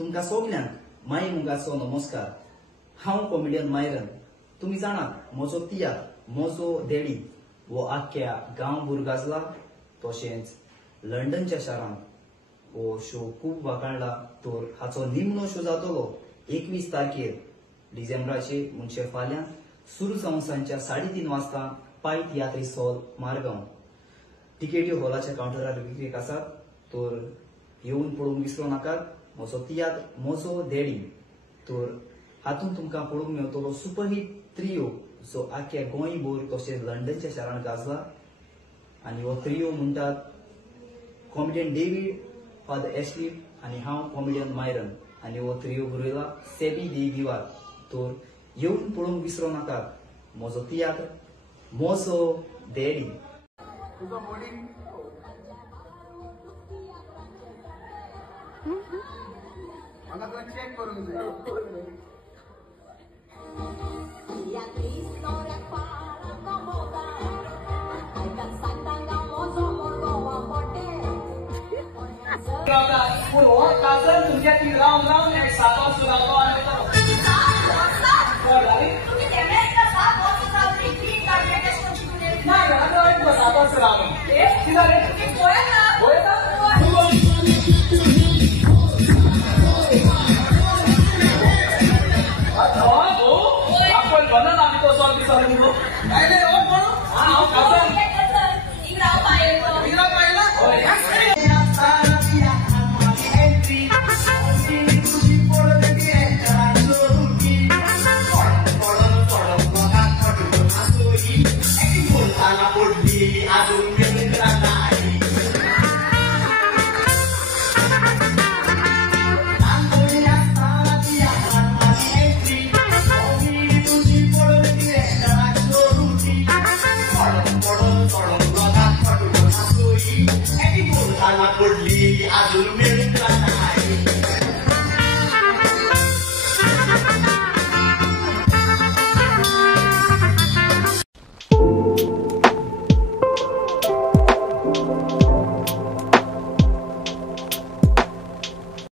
तुमकां सगल्यांक माई मुगाचो नमस्कार। हांव कॉमेडियन मायरन। तुम्ही जाणात म्हजो तियात्र म्हजो देडी वो आख्ख्या गांवभर गाजला, तशेंच लंडनच्या शारांत हो शो खूब वाखाणला। तर हाचो निमणो शो जातलो 21 तारखेर डिसेंबराचे म्हणजे फाल्यां सुरू जावन सांजच्या 3:30 वाजता पाय तियात्रीस हॉल मारगांव। तिकेटी हॉलाच्या काउंटरार विक्रेक आसात, तर येवन पळोवंक विसरू नाकात। म्हजो तियात्र म्हजो देडी। तर हातून तुमकां पळोवंक मेळटलो सुपरहिट ट्रिओ जो आख्ख्या गोंयभर तशेंच लंडनच्या शारांत गाजला। आनी हो ट्रिओ म्हणटात कॉमेडियन डेव्हिड, फादर एशली आनी हांव कॉमेडियन मायरन। आनी हो ट्रिओ बरयला सेबी दी दिवार। तर येवन पळोवंक विसरू नाकात म्हजो तियात्र म्हजो देडी। चेक करून जाय। पूण हो काजल तुमच्या ती राव राव एक सातो सुरावलो आनी तो तुम्ही केमेरा साफ होतो साफ क्लीन करण्याचे सोचले ना ना एक सातो सुरावलो ए किनारे तुम्ही पोयता आपण बनन आम्ही तो सॉल्व विचारू काय रे ओ बोलो हां काजल इंग्राव पाहिला Pardon.